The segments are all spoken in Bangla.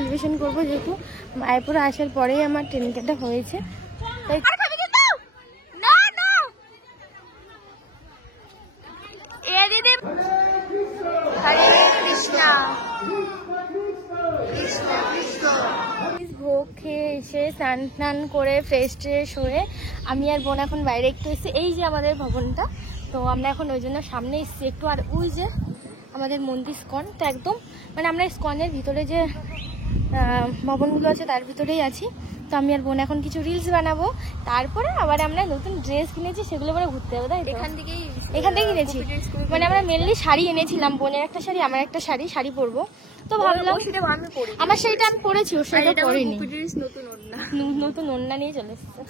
সেলিব্রেশন করবো, যেহেতু মায়াপুর আসার পরেই আমার ট্রেন কাটা হয়েছে। তাই ভোগ খেয়ে এসে স্নান টান করে ফ্রেশ ট্রেশ হয়ে আমি আর বোন এখন বাইরে একটু এসেছি। এই যে আমাদের ভবনটা, তো আমরা এখন ওই জন্য সামনে এসেছি একটু। আর ওই যে আমাদের মন্দির স্কন, তো একদম মানে আমরা স্কনের ভিতরে যে ভবনগুলো আছে তার ভিতরেই আছি। তো আমি আর বোন এখন কিছু রিলস বানাবো, তারপরে আবার আমরা নতুন ড্রেস কিনেছি, সেগুলো পরে ঘুরতে যাবো। তাই এখান থেকে কিনেছি, মানে আমরা মেনলি শাড়ি এনেছিলাম, বোনের একটা শাড়ি আমার একটা শাড়ি পরবো। তো ভাবলাম আমার শাড়িটা আমি পরেছি, ওর শাড়িটা পরিনি, নতুন ওড়না নিয়ে চলে এসেছে।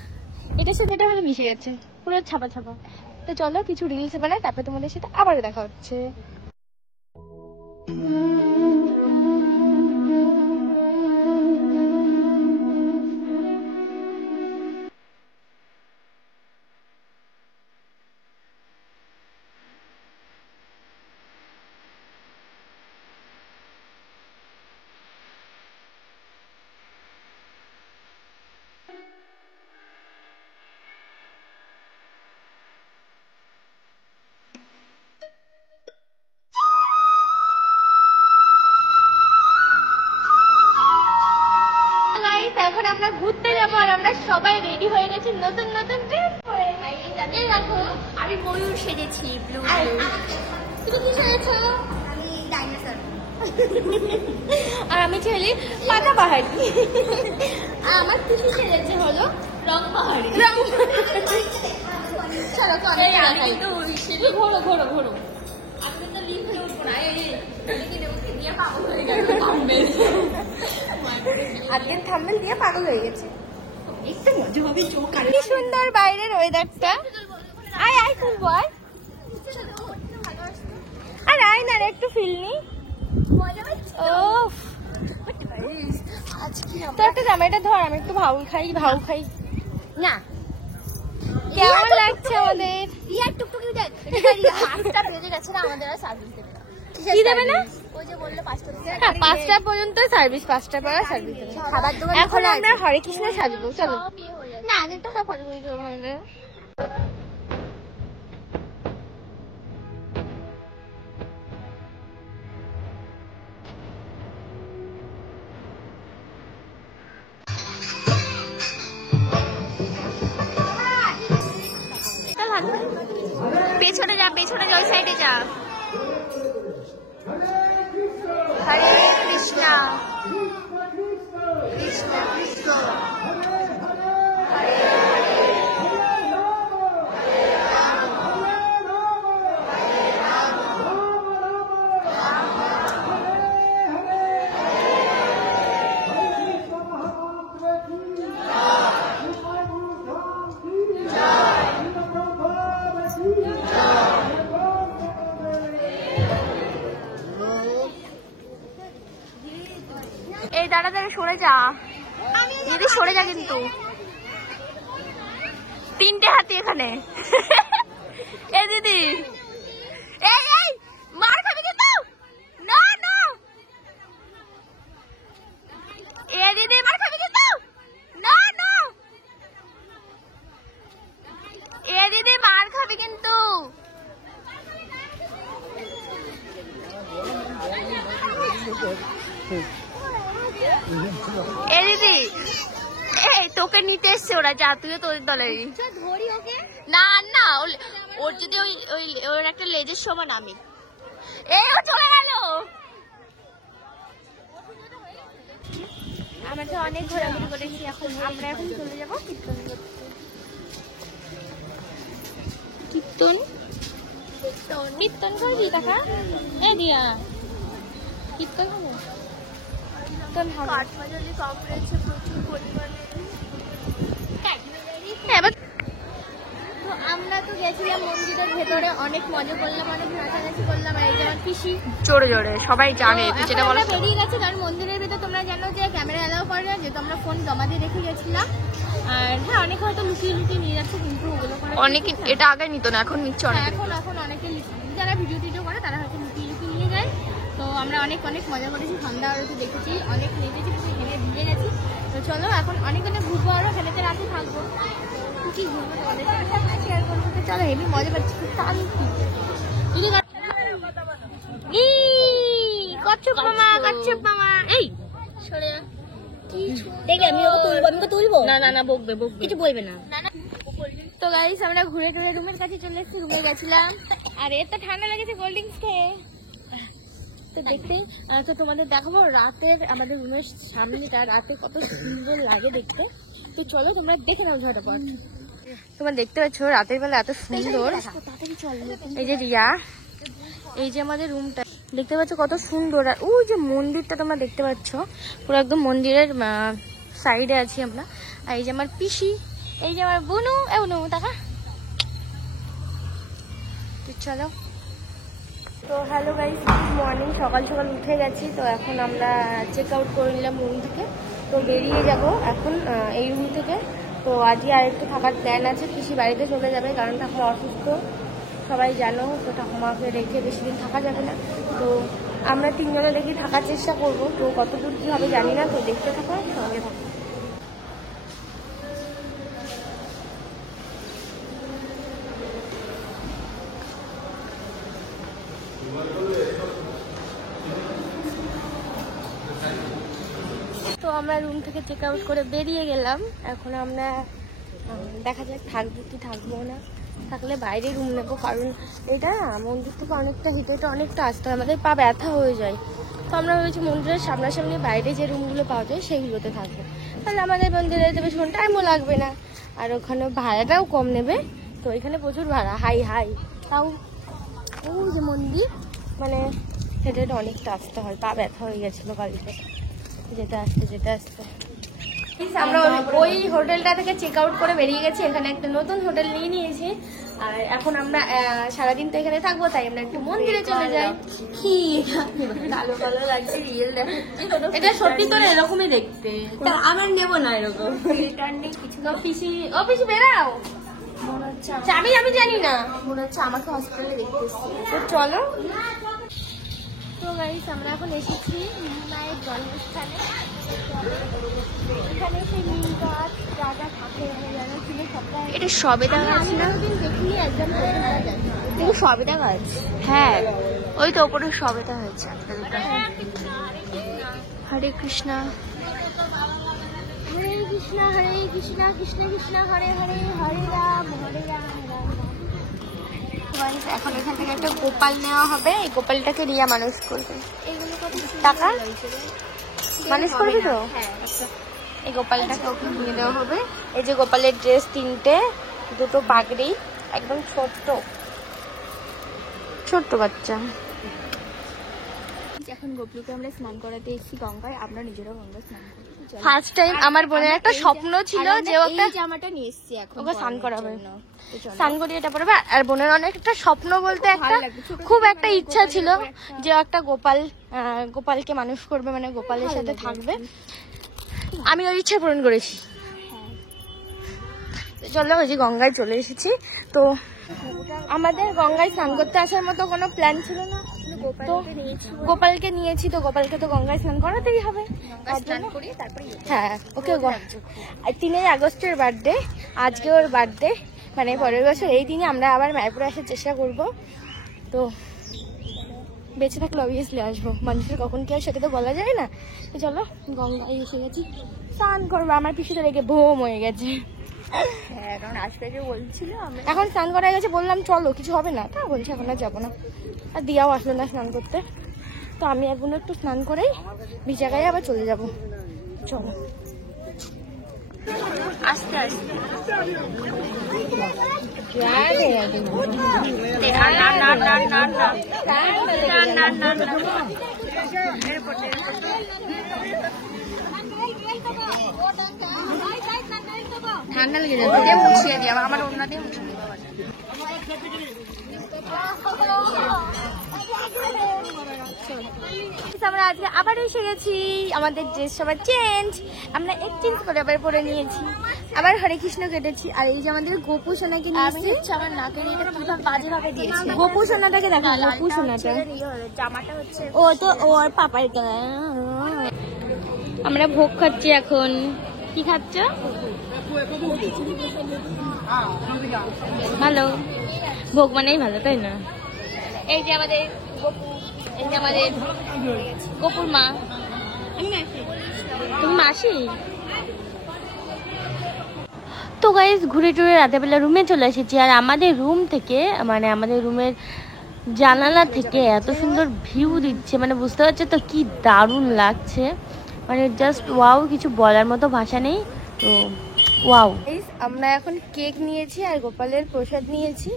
এটার সাথে এটা হলে মিশে গেছে, পুরো ছাপা ছাপা। তো চলো কিছু রিলস বানাই, তারপরে তোমাদের সাথে আবার দেখা হচ্ছে। এখন আমরা ঘুরতে যাবো, আর আমরা সবাই রেডি হয়ে গেছি নতুন নতুন ড্রেস পরে। এই দেখো আমি ময়ূর সেজেছি, ব্লু। তুমি কি সেজেছো? আমি ডাইনোসর। আর আমি ছেলে পাতা পাহাড়ি। আর আমার পিসি সেজেছে হলো রং পাহাড়ি। চলো চলো ঘোরো ঘোরো ঘোরো। আপনি তো লিভ হয়ে উঠবো না, আজকে থাম্বনেল দিয়ে পাগল হয়ে গেছে। একটু মজা হবে, চোখ আর কি সুন্দর বাইরের ওয়েদারটা। আয় আয় তুলবো, আয় আর আয় না একটু ফিল নি। তো একটা জামাইটা ধর, আমি একটু ভাউ খাই না। কেমন লাগছে আমাদের? ইয়ার টুকটুকি দেখ, হাতটা বেজে গেছে না, আমাদের আর সার্ভিস দেবে না। কি দেবে না? ওই যে বললো 5টা থেকে। হ্যাঁ 5টা পর্যন্ত সার্ভিস, 5টা পর সার্ভিস দেবে। খাবার দোকান এখন আমরা হরে কৃষ্ণ সাজবো, চলো। না আগের টাকা পরে করে দেবো আমাদের। পেছনে যা, পেছনে যা, ওই সাইডে যা। হরে কৃষ্ণ কৃষ্ণ কৃষ্ণ হরে হরে হরে রাম হরে রাম রাম রাম এই দাঁড়া দাঁড়া, সরে যা দিদি, সরে যা। কিন্তু 3টে হাতি এখানে। এই দিদি, এই এই মার খাবি কিন্তু, না না। এই দিদি মার খাবি কিন্তু, না না। এই দিদি মার খাবি কিন্তু। এই দিদি, এই তোকে নিতে এসছে ওরা, যা তুইও তোদের দলে। ধরি ওকে, না না, ওর যদি ওর একটা লেজের সমান আমি। এই ও চলে গেল। আমরা তো অনেক ঘোরাঘুরি করেছি, আমরা এখন চলে যাবো কীর্তন করবি টাকা। এই দিয়া কীর্তন হবে, কাঠমাঝালি কম রয়েছে প্রচুর পরিমাণে। তো আমরা তো গেছিলাম মন্দিরের ভেতরে, অনেক মজা করলাম, অনেক নাচানাচি করলাম। আর এই যেমন পিসি জোরে জোরে সবাই জানে, যেটা বলা বেরিয়ে গেছে, কারণ মন্দিরের ভেতর তোমরা জানো যে ক্যামেরা এলাও করে না, যেহেতু আমরা ফোন জমা দিয়ে রেখে গেছিলাম। আর হ্যাঁ অনেকে হয়তো লুকিয়ে নিয়ে যাচ্ছে, কিন্তু ওগুলো অনেকে এটা আগে নিত না, এখন নিচ্ছে অনেক। এখন অনেকে যারা ভিডিও করে তারা হয়তো লুকিয়ে নিয়ে যায়। তো আমরা অনেক মজা করেছি, ঠান্ডা আরতি দেখেছি, অনেক নেচেছি। চলো এখন অনেকক্ষণ ঘুরবো, আরো এখানে রাতে থাকবো, কি ঘুরবো তোমাদের সাথে শেয়ার করবো। চলো হেবি মজা পাচ্ছি, শান্তি। কচ্ছপ মামা, কচ্ছপ মামা, এই সরে দেখে আমি তুলবো, আমি তুলবো না, না না বকবে বকবে, কিছু বলবে না। তো গাইস আমরা ঘুরে টুরে রুমের কাছে চলে এসেছি, রুমে গেছিলাম, আর এত ঠান্ডা লেগেছে কোল্ড ড্রিঙ্কস খেয়ে। তো দেখতে তো তোমাদের দেখাবো রাতের আমাদের রুমের সামনেটা রাতে কত সুন্দর লাগে দেখতে। তো চলো তোমরা দেখে নাও ঝটপট। তোমরা দেখতে পাচ্ছ রাতের বেলা এত সুন্দর। এই যে রিয়া, এই যে আমাদের রুমটা দেখতে পাচ্ছ কত সুন্দর, আর ওই যে মন্দিরটা তোমরা দেখতে পাচ্ছ পুরো একদম মন্দিরের সাইডে আছি আমরা। আর এই যে আমার পিসি, এই যে আমার বুনু, বুনু দেখা। তো চলো। তো হ্যালো গাইস, গুড মর্নিং। সকাল সকাল উঠে গেছি, তো এখন আমরা চেক আউট করে নিলাম রুম থেকে, তো বেরিয়ে যাব এখন এই রুম থেকে। তো আজকে আর একটু থাকার প্ল্যান আছে, পিসি বাড়িতে চলে যাবে কারণ ঠাকুমা অসুস্থ, সবাই জানো। তো ঠাকুমাকে রেখে বেশি দিন থাকা যাবে না, তো আমরা তিনজনে দেখি থাকার চেষ্টা করব। তো কতদূর কী হবে জানি না, তো দেখতে থাকো, সঙ্গে থাকো। তো আমরা রুম থেকে চেক আউট করে বেরিয়ে গেলাম। এখন আমরা দেখা যাক থাকবো কি থাকবো না, থাকলে বাইরে রুম নেবো, কারণ এটা মন্দির থেকে অনেকটা হেঁটে অনেকটা আসতে হয়, আমাদের পা ব্যথা হয়ে যায়। তো আমরা ভেবেছি মন্দিরের সামনাসামনি বাইরে যে রুমগুলো পাওয়া যায় সেইগুলোতে থাকবো, তাহলে আমাদের মন্দিরে যেতে বেশি টাইমও লাগবে না, আর ওখানে ভাড়াটাও কম নেবে। তো এখানে প্রচুর ভাড়া, হাই হাই। তাও ওই যে মন্দির, মানে হেঁটে অনেকটা আসতে হয়, পা ব্যথা হয়ে গেছিলো কালকে যেতে আসতে। আমরা ওই হোটেলটা থেকে চেক আউট করে বেরিয়ে গেছি, এখানে একটা নতুন হোটেল নিয়ে নিয়েছি। আর এখন আমরা সারাদিন তো এখানে থাকবো, তাই আমরা একটু মন্দিরে চলে যাই। কি কালো কালো লাগছে, রিয়েল দেখাচ্ছে, এটা সত্যি করে এরকমই দেখতে। আমার নেবো না এরকম ফিল্টার নেই কিছু। ও পিসি বেরাও, মনে হচ্ছে আমি জানি না, মনে হচ্ছে আমাকে হসপিটালে দেখতে এসেছি। তো চলো। তো গাইস আমরা এখন এসেছি মায়ের জন্মস্থানে। এখানে সেই নিম গাছ যা যা থাকে ছিল সবটা, এটা সবেদা গাছ না? দেখিনি একদম, কিন্তু সবেদা গাছ, হ্যাঁ ওই তো ওপরে সবেদা হয়েছে। হরে কৃষ্ণ হরে কৃষ্ণ হরে কৃষ্ণ কৃষ্ণ কৃষ্ণ হরে হরে, হরে রাম হরে রাম রাম। এখন এখান থেকে একটা গোপাল নেওয়া হবে, এই গোপালটাকে রিয়া মানুষ করবে। এইগুলো কত টাকা মানুষ করবে তো, হ্যাঁ। এই গোপালটাকে ওকে নিয়ে দেওয়া হবে। এই যে গোপালের ড্রেস তিনটে, দুটো পাগড়ি, একদম ছোট্ট বাচ্চা। এখন গোপলুকে আমরা স্নান করাতে এসেছি গঙ্গায়, আমরা নিজেরা গঙ্গায় স্নান করি। ফার্স্ট টাইম আমার বোনের একটা স্বপ্ন ছিল যে ওকে জামাটা নিয়ে এসেছি, এখন ওকে স্নান করাবে, স্নান করিয়ে এটা পড়বে। আর বোনের অনেক একটা স্বপ্ন বলতে একটা খুব একটা ইচ্ছা ছিল যে একটা গোপালকে মানুষ করবে, মানে গোপালের সাথে থাকবে। আমি ওই ইচ্ছা পূরণ করেছি। চলো ওই যে গঙ্গায় চলে এসেছি। তো আমাদের গঙ্গায় স্নান করতে আসার মতো কোনো প্ল্যান ছিল না, তো গোপালকে নিয়েছি, তো গোপালকে তো গঙ্গায় স্নান করাতেই হবে। হ্যাঁ ওকে, 3 আগস্টের বার্থডে, আজকে ওর বার্থডে, মানে পরের বছর এই দিনে আমরা আবার মায়াপুরে আসার চেষ্টা করব। তো বেঁচে থাকলে অবভিয়াসলি আসবো, মানুষের কখন কি হয় সেটা তো বলা যায় না। তো চলো গঙ্গায় এসে গেছি, স্নান করবো। আমার পিছুতে রেখে ভোম হয়ে গেছে, হ্যাঁ কারণ আসতে বলছিল। এখন স্নান করা গেছে, বললাম চলো কিছু হবে না, তা বলছি এখন আর যাবো না। আর দিয়াও আসলো না স্নান করতে, তো আমি এখন একটু স্নান করেই ভিজা গায়ে আবার চলে যাব। চলো আস্তে আস্তে ঠান্ডা লেগে যাবে, মুছিয়ে দিই আমার অন্য দিয়ে মুছিয়ে দিই। আমরা আজকে আবার এসে গেছি, আমাদের ড্রেস সবার চেঞ্জ, আমরা এক্সচেঞ্জ করে আবার পরে নিয়েছি, আবার হরে কৃষ্ণ কেটেছি। আর এই যে আমাদের গোপু সোনাকে নিয়েছি, আমার নাকের এটা কিভাবে বাজে ভাবে দিয়েছি। গোপু সোনাটাকে দেখা, গোপু সোনাটা জামাটা হচ্ছে ও তো ওর পাপার। আমরা ভোগ খাচ্ছি এখন। কি খাচ্ছ? ভালো, ভোগ মানেই ভালো, তাই না? এই যে আমাদের গপু, এই যে আমাদের গপুর মা। তুমি মাসি? তো গাইস ঘুরে টুরে রাতেবেলা রুমে চলে এসেছি। আর আমাদের রুম থেকে মানে আমাদের রুমের জানালা থেকে এত সুন্দর ভিউ দিচ্ছে, মানে বুঝতে পারছো তো কি দারুণ লাগছে, মানে জাস্ট ওয়াও, কিছু বলার মতো ভাষা নেই। তো ওয়াও। আমরা এখন কেক নিয়েছি আর গোপালের প্রসাদ নিয়েছি,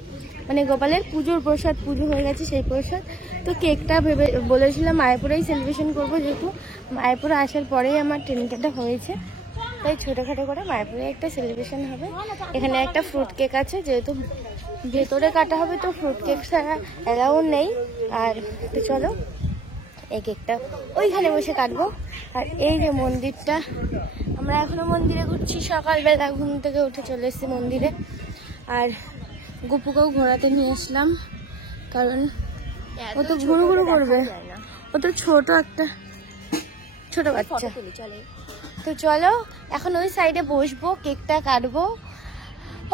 মানে গোপালের পুজোর প্রসাদ, পুজো হয়ে গেছে সেই প্রসাদ। তো কেকটা ভেবে বলেছিলাম মায়াপুরেই সেলিব্রেশন করবো, যেহেতু মায়াপুরে আসার পরেই আমার ট্রেনিং কেকটা হয়েছে, তাই ছোটোখাটো করে মায়াপুরে একটা সেলিব্রেশন হবে। এখানে একটা ফ্রুট কেক আছে, যেহেতু ভেতরে কাটা হবে তো ফ্রুট কেক ছাড়া অ্যালাউ নেই। আর তো চলো এই কেকটা ওইখানে বসে কাটবো। আর এই যে মন্দিরটা, আমরা এখনো মন্দিরে ঘুরছি, সকালবেলা ঘুম থেকে উঠে চলে এসেছি মন্দিরে। আর গপুকেও ঘোরাতে নিয়ে আসলাম, কারণ ও তো ঘুরু ঘুরু করবে, ও তো ছোট একটা ছোট বাচ্চা। তো চলো এখন ওই সাইডে বসবো, কেকটা কাটবো।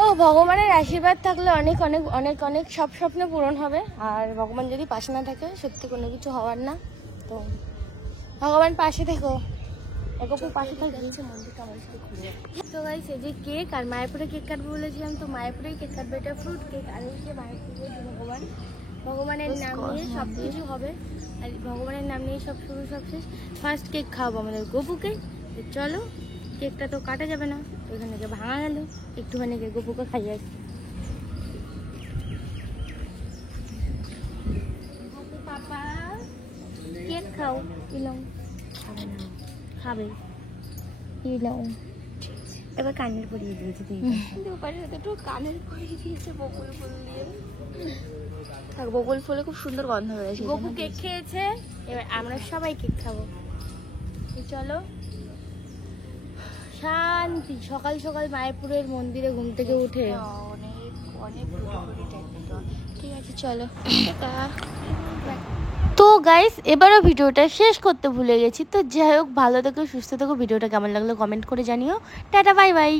ও ভগবানের আশীর্বাদ থাকলে অনেক অনেক অনেক অনেক সব স্বপ্ন পূরণ হবে। আর ভগবান যদি পাশে না থাকে সত্যি কোনো কিছু হওয়ার না। তো ভগবান পাশে থেকো, গপুর পাশে থাকবে। তো গাইস এই যে কেক, আর মায়াপুরে কেক কাটবো বলেছিলাম, তো মায়াপুরেই কেক কাটবে। এটা ফ্রুট কেক, আর এই যে মায়াপুরে ভগবান, ভগবানের নাম নিয়ে সব কিছু হবে, আর ভগবানের নাম নিয়ে সব শুরু সব শেষ। ফার্স্ট কেক খাওয়াবো আমাদের গপুকে। তো চলো, কেকটা তো কাটা যাবে না, তো এখানে ভাঙা গেল, একটুখানি গপুকে খাইয়ে আসি। পাপা কেক খাও, ইলাম খাবে, ইলাম। এবার কানের পরিয়ে দিয়েছি তুই, একটু কানের পরিয়ে দিয়েছে বকুল ফুল দিয়ে। বকুল ফুলে খুব সুন্দর গন্ধ হয়েছে। গপু কেক খেয়েছে, এবার আমরা সবাই কেক খাবো। চলো, শান্তি সকাল সকাল মায়াপুরের মন্দিরে ঘুম থেকে উঠে। অনেক অনেক ঠিক আছে, চলো। তো গাইস এবারও ভিডিওটা শেষ করতে ভুলে গেছি। তো যাই হোক, ভালো থেকো, সুস্থ থেকো। ভিডিওটা কেমন লাগলো কমেন্ট করে জানিও। Tata, bye bye.